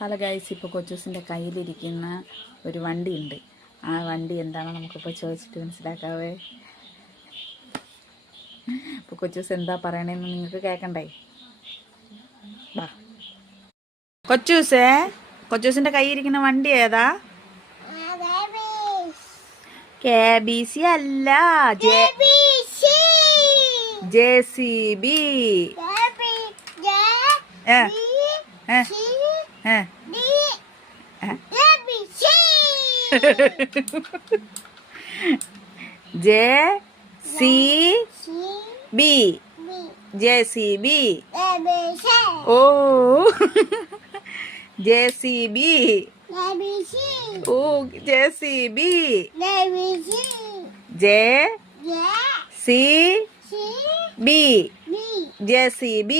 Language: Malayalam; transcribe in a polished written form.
ഹലോ ഗൈസ്, ഇപ്പോൾ കൊച്ചൂസിൻ്റെ കയ്യിലിരിക്കുന്ന ഒരു വണ്ടിയുണ്ട്. ആ വണ്ടി എന്താണെന്ന് നമുക്കിപ്പോൾ ചോദിച്ചിട്ട് മനസ്സിലാക്കാവേ. ഇപ്പോൾ കൊച്ചൂസ് എന്താ പറയണതെന്ന് നിങ്ങൾക്ക് കേൾക്കണ്ടേ? വാ കൊച്ചൂസിൻ്റെ കയ്യിലിരിക്കുന്ന വണ്ടി ഏതാ? KBC അല്ല, JCB. JCB. Oh. JCB. Oh, JCB. JCB. JCB.